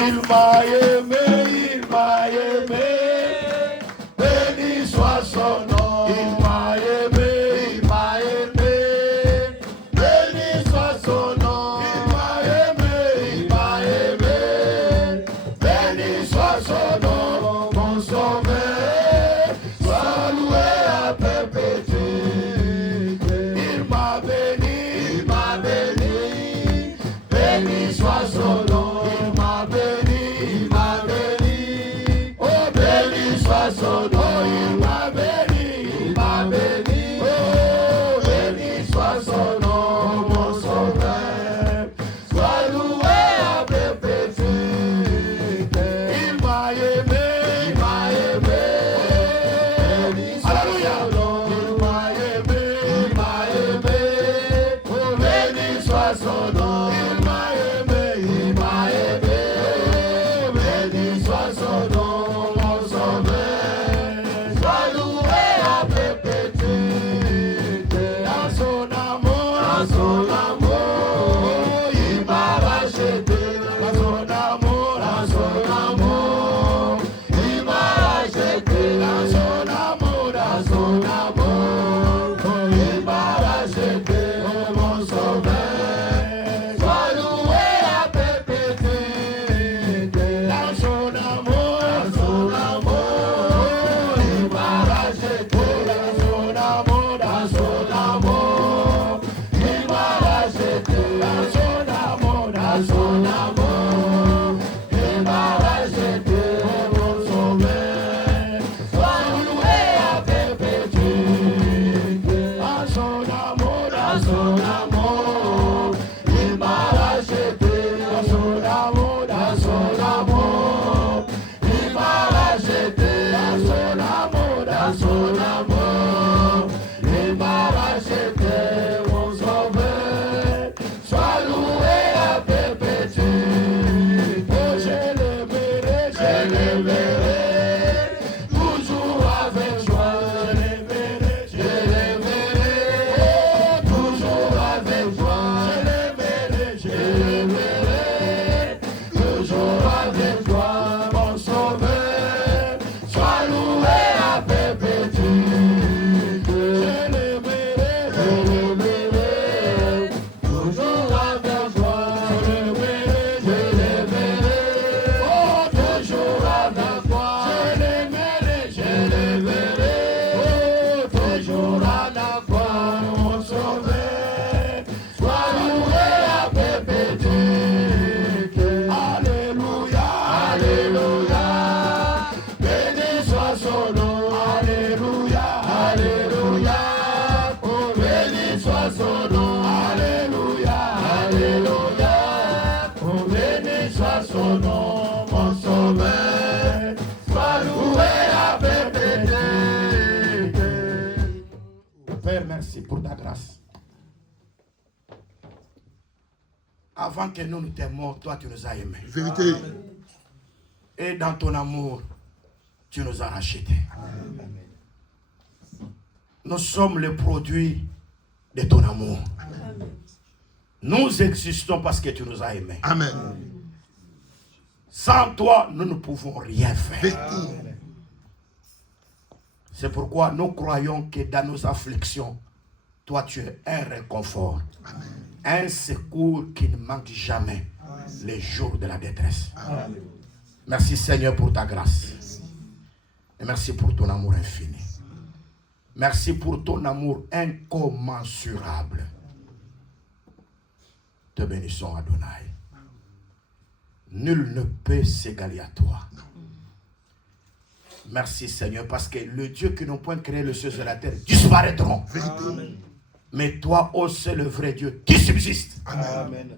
Il m'a aimé, béni soit son nom. Il m'a aimé, béni soit son nom. Il m'a aimé, béni soit son nom. Mon sauveur, sois loué à perpétuité. Il m'a béni, béni soit son nom. Son nom, il m'a béni, oh, béni soit son nom, mon sauveur, sois loué à perpétuité. Il m'a aimé, alléluia, il m'a aimé, oh, béni soit son nom, il m'a aimé, béni soit son nom. Merci pour ta grâce. Avant que nous t'aimions, toi tu nous as aimés. Vérité. Et dans ton amour, tu nous as rachetés. Nous sommes le produit de ton amour. Nous existons parce que tu nous as aimés. Amen. Sans toi, nous ne pouvons rien faire. Vérité. C'est pourquoi nous croyons que dans nos afflictions, toi tu es un réconfort, un secours qui ne manque jamais les jours de la détresse. Amen. Merci Seigneur pour ta grâce. Et merci pour ton amour infini. Merci pour ton amour incommensurable. Te bénissons Adonai. Nul ne peut s'égaler à toi. Merci Seigneur, parce que le Dieu qui n'a point créé le ciel et la terre disparaîtront. Vérité. Mais toi, ô seul le vrai Dieu, qui subsiste. Amen.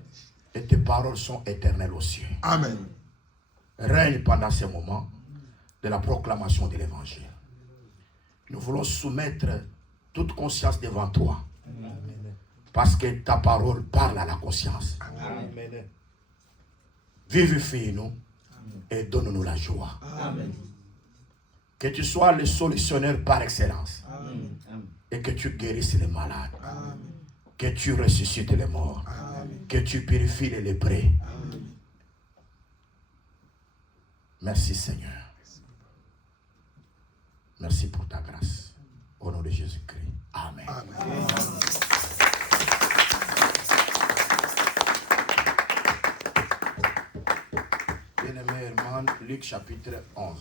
Et tes paroles sont éternelles aux cieux. Amen. Règne pendant ces moments de la proclamation de l'évangile. Nous voulons soumettre toute conscience devant toi. Amen. Parce que ta parole parle à la conscience. Amen. Vivifie-nous et donne-nous la joie. Amen. Que tu sois le solutionnaire par excellence. Amen. Et que tu guérisses les malades. Amen. Que tu ressuscites les morts. Amen. Que tu purifies les lépreux. Amen. Merci Seigneur. Merci pour ta grâce. Au nom de Jésus-Christ. Amen. Amen. Bien-aimé Herman, Luc chapitre 11.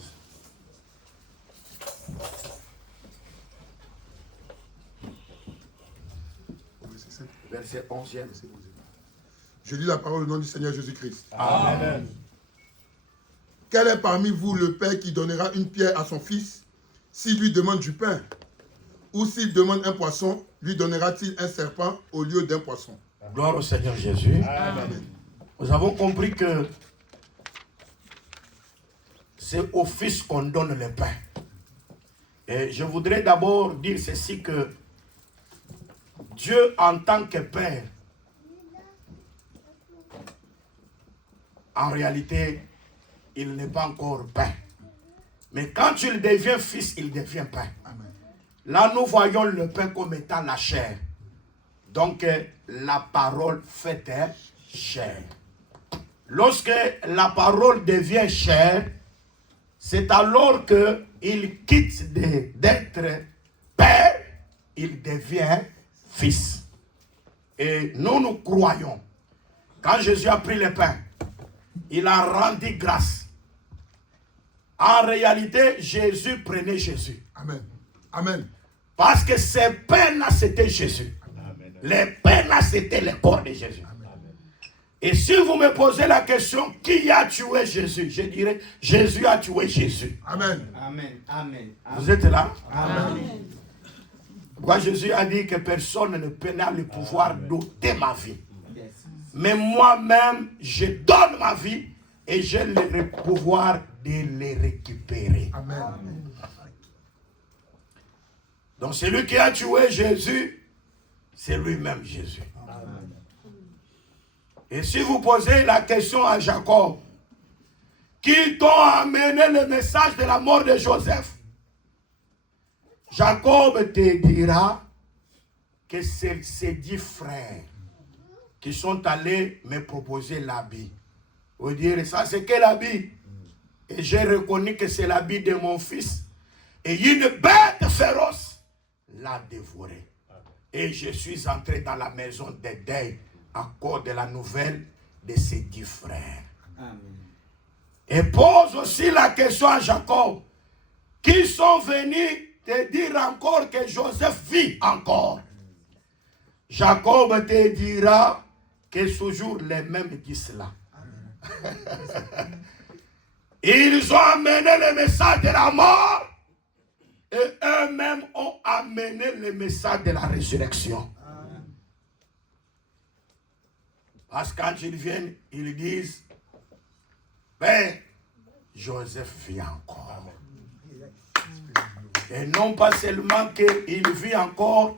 Verset 11e. Je lis la parole au nom du Seigneur Jésus-Christ. Amen. Quel est parmi vous le père qui donnera une pierre à son fils s'il lui demande du pain? Ou s'il demande un poisson, lui donnera-t-il un serpent au lieu d'un poisson? Gloire au Seigneur Jésus. Amen. Nous avons compris que c'est au Fils qu'on donne le pain. Et je voudrais d'abord dire ceci, que Dieu en tant que Père, en réalité, il n'est pas encore pain. Mais quand il devient fils, il devient pain. Amen. Là, nous voyons le pain comme étant la chair. Donc, la parole fait chair. Lorsque la parole devient chair, c'est alors qu'il quitte d'être père, il devient fils. Et nous croyons, quand Jésus a pris le pain, il a rendu grâce. En réalité, Jésus prenait Jésus. Amen. Amen. Parce que ce pain-là, c'était Jésus. Amen. Le pain-là, c'était le corps de Jésus. Amen. Et si vous me posez la question, qui a tué Jésus? Je dirais, Jésus a tué Jésus. Amen. Amen. Amen. Vous êtes là? Amen. Pourquoi Jésus a dit que personne ne peut avoir le pouvoir d'ôter ma vie. Mais moi-même, je donne ma vie et j'ai le pouvoir de les récupérer. Amen. Donc celui qui a tué Jésus, c'est lui-même Jésus. Amen. Et si vous posez la question à Jacob, qui t'ont amené le message de la mort de Joseph, Jacob te dira que c'est ses 10 frères qui sont allés me proposer l'habit. Vous direz, ça c'est quel habit? Et j'ai reconnu que c'est l'habit de mon fils. Et une bête féroce l'a dévoré. Et je suis entré dans la maison de deuil à cause de la nouvelle de ses 10 frères. Amen. Et pose aussi la question à Jacob, qui sont venus te dire encore que Joseph vit encore. Jacob te dira que toujours les mêmes disent cela. Ils ont amené le message de la mort et eux-mêmes ont amené le message de la résurrection. Parce que quand ils viennent, ils disent, ben, Joseph vit encore. Et non pas seulement qu'il vit encore,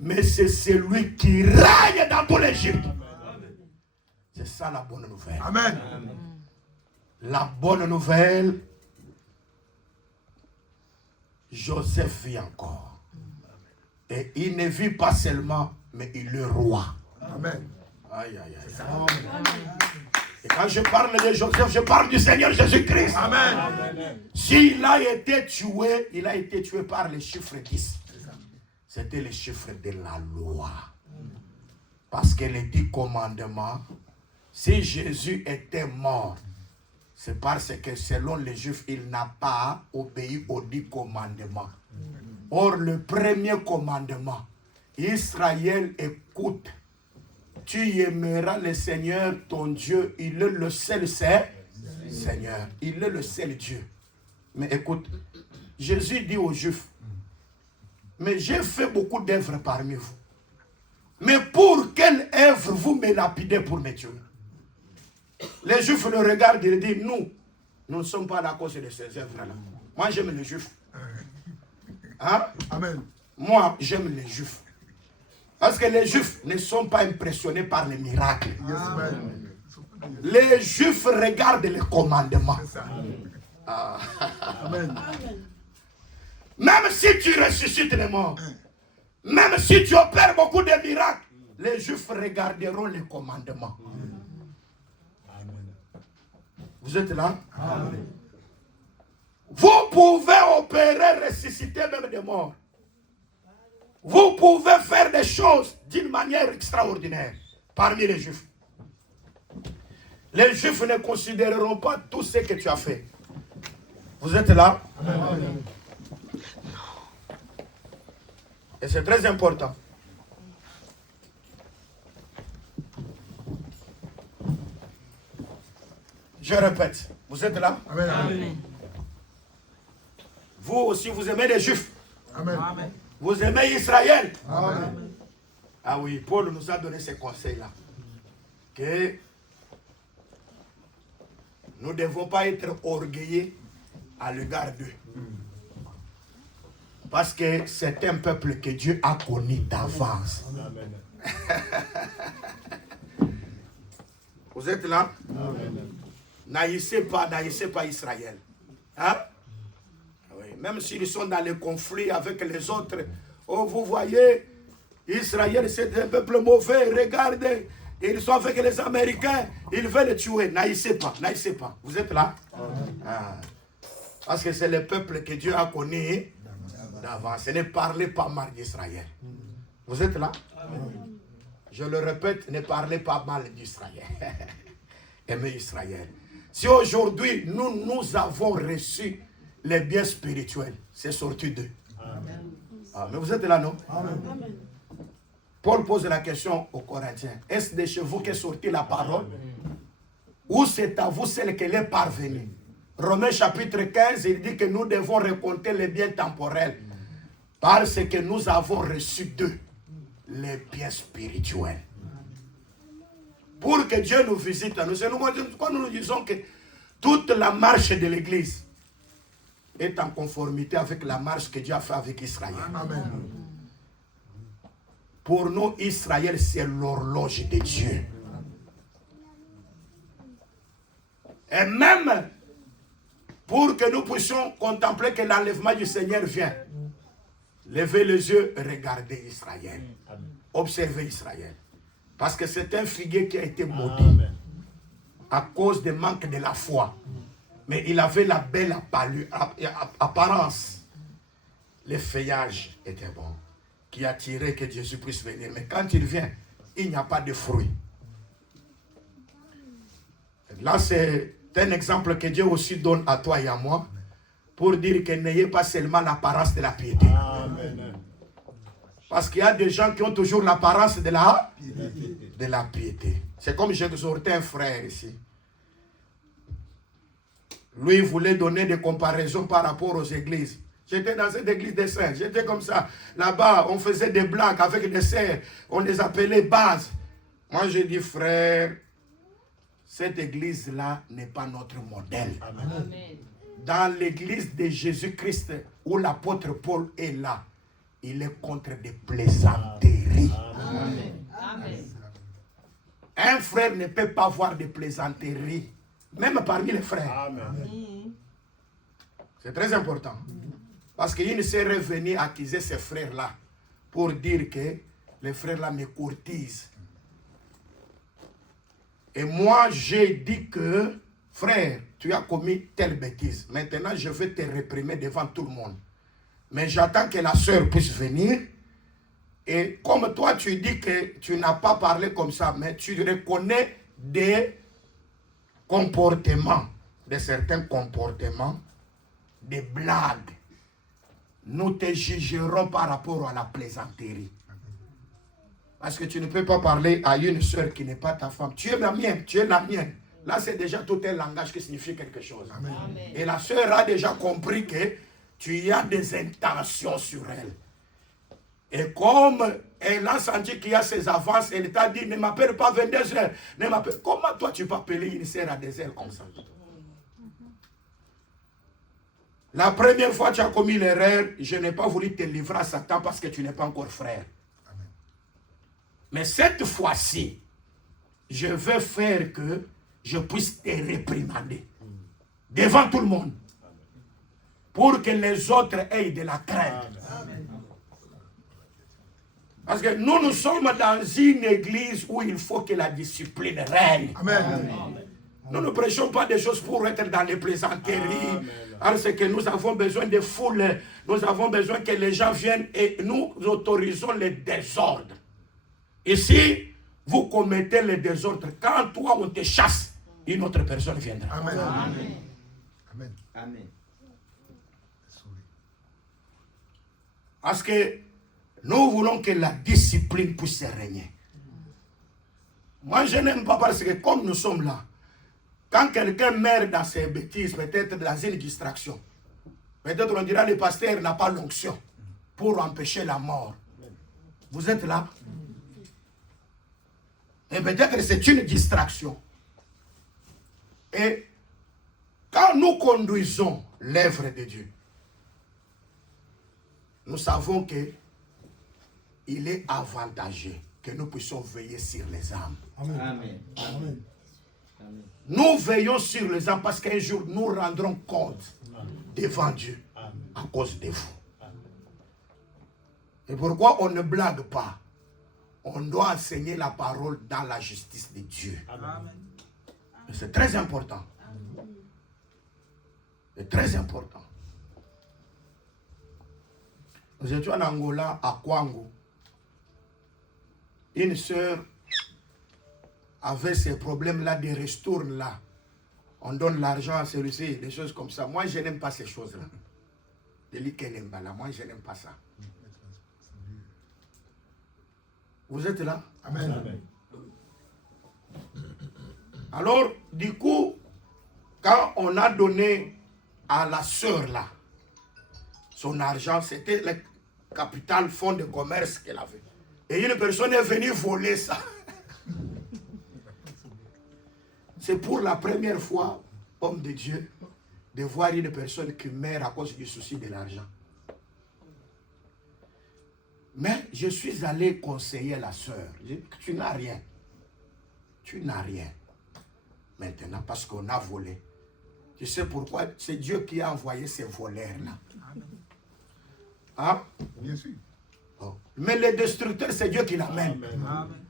mais c'est celui qui règne dans tout l'Égypte. C'est ça la bonne nouvelle. Amen. La bonne nouvelle, Joseph vit encore. Et il ne vit pas seulement, mais il est roi. Amen. Aïe, aïe, aïe. Et quand je parle de Joseph, je parle du Seigneur Jésus-Christ. Amen. S'il a été tué, il a été tué par le chiffre 10. C'était le chiffre de la loi. Parce que les 10 commandements, si Jésus était mort, c'est parce que selon les Juifs, il n'a pas obéi aux 10 commandements. Or, le premier commandement, Israël, écoute, tu aimeras le Seigneur ton Dieu, il est le seul Seigneur, il est le seul Dieu. Mais écoute, Jésus dit aux Juifs, mais j'ai fait beaucoup d'œuvres parmi vous. Mais pour quelle œuvre vous me lapidez pour me tuer? Les Juifs le regardent et disent, nous ne sommes pas à la cause de ces œuvres-là. Moi, j'aime les Juifs. Hein? Amen. Moi, j'aime les Juifs. Parce que les Juifs ne sont pas impressionnés par les miracles. Les Juifs regardent les commandements. Ah. Amen. Même si tu ressuscites les morts, même si tu opères beaucoup de miracles, les Juifs regarderont les commandements. Vous êtes là? Amen. Vous pouvez opérer, ressusciter même des morts. Vous pouvez faire des choses d'une manière extraordinaire parmi les Juifs. Les Juifs ne considéreront pas tout ce que tu as fait. Vous êtes là? Amen. Et c'est très important. Je répète, vous êtes là? Amen. Amen. Vous aussi, vous aimez les Juifs. Amen. Vous aimez Israël. Amen. Ah oui, Paul nous a donné ces conseils-là. Que nous ne devons pas être orgueilleux à l'égard d'eux. Parce que c'est un peuple que Dieu a connu d'avance. Vous êtes là? N'haïssez pas Israël. Hein? Oui. Même s'ils sont dans les conflits avec les autres. Oh, vous voyez, Israël c'est un peuple mauvais. Regardez, ils sont avec les Américains. Ils veulent les tuer. N'haïssez pas. Vous êtes là? Ah. Parce que c'est le peuple que Dieu a connu d'avance. Ne parlez pas mal d'Israël. Vous êtes là? Je le répète, ne parlez pas mal d'Israël. Aimez Israël. Si aujourd'hui nous avons reçu les biens spirituels, c'est sorti d'eux. Ah, mais vous êtes là, non? Amen. Paul pose la question aux Corinthiens. Est-ce de chez vous qu'est sortie la parole? Ou c'est à vous celle qu'elle est parvenue? Romains chapitre 15, il dit que nous devons raconter les biens temporels. Parce que nous avons reçu d'eux les biens spirituels. Pour que Dieu nous visite, nous disons que toute la marche de l'Église est en conformité avec la marche que Dieu a fait avec Israël. Amen. Pour nous, Israël, c'est l'horloge de Dieu. Et même pour que nous puissions contempler que l'enlèvement du Seigneur vient, levez les yeux, regardez Israël. Observez Israël. Parce que c'est un figuier qui a été maudit à cause du manque de la foi. Mais il avait la belle apparence. Le feuillage était bon, qui attirait que Jésus puisse venir. Mais quand il vient, il n'y a pas de fruits. Là, c'est un exemple que Dieu aussi donne à toi et à moi pour dire que n'ayez pas seulement l'apparence de la piété. Amen. Parce qu'il y a des gens qui ont toujours l'apparence de la piété. C'est comme j'ai exhorté un frère ici. Lui voulait donner des comparaisons par rapport aux églises. J'étais dans cette église des saints. J'étais comme ça. Là-bas, on faisait des blagues avec des sœurs. On les appelait bases. Moi, j'ai dit, frère, cette église-là n'est pas notre modèle. Amen. Dans l'église de Jésus-Christ, où l'apôtre Paul est là, il est contre des plaisanteries. Amen. Amen. Un frère ne peut pas avoir de plaisanteries, même parmi les frères. Amen. C'est très important. Parce qu'il ne s'est revenu accuser ces frères-là pour dire que les frères-là me courtisent. Et moi, j'ai dit que, frère, tu as commis telle bêtise. Maintenant, je vais te réprimer devant tout le monde. Mais j'attends que la sœur puisse venir. Et comme toi, tu dis que tu n'as pas parlé comme ça, mais tu reconnais des comportements, de certains comportements, des blagues. Nous te jugerons par rapport à la plaisanterie. Parce que tu ne peux pas parler à une sœur qui n'est pas ta femme. Tu es la mienne, tu es la mienne. Là, c'est déjà tout un langage qui signifie quelque chose. Amen. Et la sœur a déjà compris que tu as des intentions sur elle. Et comme elle a senti qu'il y a ses avances, elle t'a dit, ne m'appelle pas 22h. Comment toi tu peux appeler une sœur à des heures comme ça? La première fois que tu as commis l'erreur, je n'ai pas voulu te livrer à Satan parce que tu n'es pas encore frère. Amen. Mais cette fois-ci, je vais faire que je puisse te réprimander devant tout le monde pour que les autres aient de la crainte. Amen. Parce que nous sommes dans une église où il faut que la discipline règne. Amen. Nous ne prêchons pas des choses pour être dans les plaisanteries. Parce que nous avons besoin de foule. Nous avons besoin que les gens viennent et nous autorisons les désordres. Et si vous commettez les désordres, quand toi on te chasse, une autre personne viendra. Amen. Amen. Amen. Amen. Parce que nous voulons que la discipline puisse régner. Moi, je n'aime pas parce que comme nous sommes là, quand quelqu'un meurt dans ses bêtises, peut-être dans une distraction, peut-être on dira le pasteur n'a pas l'onction pour empêcher la mort. Vous êtes là? Et peut-être c'est une distraction. Et quand nous conduisons l'œuvre de Dieu, nous savons que il est avantageux que nous puissions veiller sur les âmes. Amen. Amen. Amen. Amen. Nous veillons sur les âmes parce qu'un jour nous rendrons compte devant Dieu à cause de vous. Et pourquoi on ne blague pas? On doit enseigner la parole dans la justice de Dieu. Et c'est très important. C'est très important. Nous étions en Angola, à Kwango. Une sœur avait ces problèmes-là de ristournes là. On donne l'argent à celui-ci, des choses comme ça. Moi, je n'aime pas ces choses-là. Moi, je n'aime pas ça. Vous êtes là? Amen. Alors, du coup, quand on a donné à la sœur là, son argent, c'était le capital fonds de commerce qu'elle avait. Et une personne est venue voler ça. C'est pour la première fois, homme de Dieu, de voir une personne qui meurt à cause du souci de l'argent. Mais je suis allé conseiller la sœur. J'ai dit, tu n'as rien. Tu n'as rien. Maintenant, parce qu'on a volé. Tu sais pourquoi? C'est Dieu qui a envoyé ces voleurs-là. Hein? Bien sûr. Oh. Mais les destructeurs, c'est Dieu qui l'amène.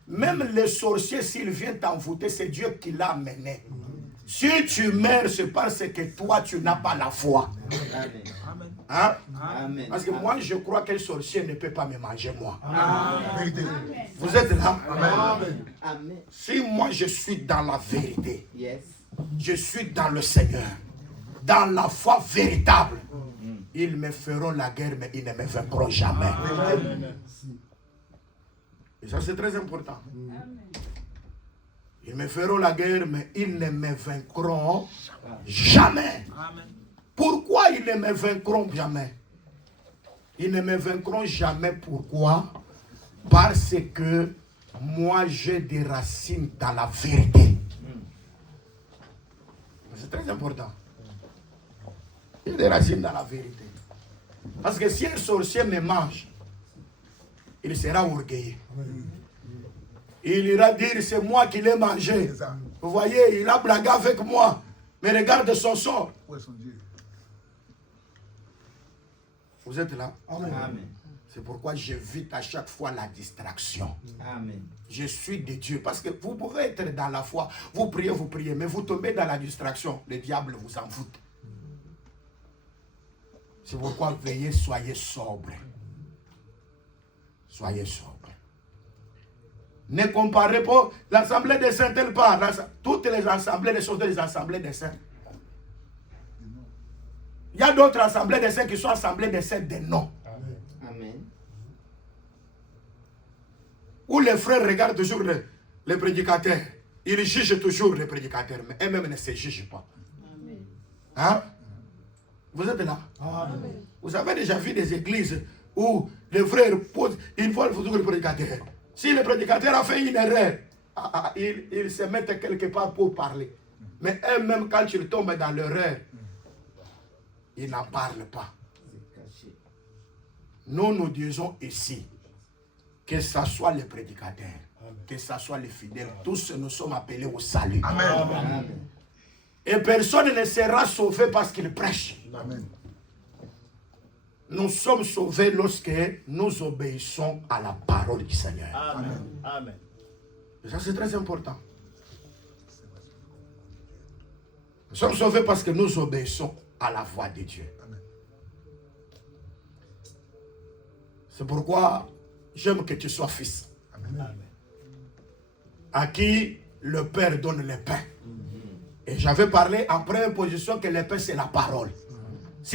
Même les sorciers, s'ils viennent t'envoûter, c'est Dieu qui l'a amené. Si tu meurs, c'est parce que toi, tu n'as pas la foi. Amen. Hein? Amen. Parce que moi, je crois qu'un sorcier ne peut pas me manger, moi. Vérité. Vous êtes là? Amen. Amen. Si moi, je suis dans la vérité, Yes. je suis dans le Seigneur, dans la foi véritable, ils me feront la guerre, mais ils ne me vaincront jamais. Et ça, c'est très important. Ils me feront la guerre, mais ils ne me vaincront jamais. Pourquoi ils ne me vaincront jamais? Ils ne me vaincront jamais. Pourquoi? Parce que moi, j'ai des racines dans la vérité. C'est très important. J'ai des racines dans la vérité. Parce que si un sorcier me mange, il sera orgueilleux. Il ira dire, c'est moi qui l'ai mangé. C'est ça. Vous voyez, il a blagué avec moi. Mais regarde son sort. Où est son Dieu? Vous êtes là? Amen. Amen. C'est pourquoi j'évite à chaque fois la distraction. Amen. Je suis de Dieu. Parce que vous pouvez être dans la foi. Vous priez, mais vous tombez dans la distraction. Le diable vous envoûte. C'est pourquoi veillez, soyez sobres. Soyez sobres. Ne comparez pas l'assemblée des saints telle part. Toutes les assemblées sont des assemblées des saints. Il y a d'autres assemblées des saints qui sont assemblées des saints des noms. Amen. Où les frères regardent toujours les prédicateurs. Ils jugent toujours les prédicateurs, mais eux-mêmes ne se jugent pas. Hein? Vous êtes là? Amen. Vous avez déjà vu des églises où les frères posent, ils veulent toujours le prédicateur. Si le prédicateur a fait une erreur, ils se mettent quelque part pour parler. Mais eux-mêmes, quand ils tombent dans l'erreur, ils n'en parlent pas. C'est caché. Nous, nous disons ici, que ce soit les prédicateurs, que ce soit les fidèles, tous nous sommes appelés au salut. Amen. Amen. Et personne ne sera sauvé parce qu'il prêche. Amen. Nous sommes sauvés lorsque nous obéissons à la parole du Seigneur. Amen. Amen. Et ça, c'est très important. Nous sommes sauvés parce que nous obéissons à la voix de Dieu. C'est pourquoi j'aime que tu sois fils. Amen. À qui le Père donne le pain. Et j'avais parlé en première position que le pain c'est la parole.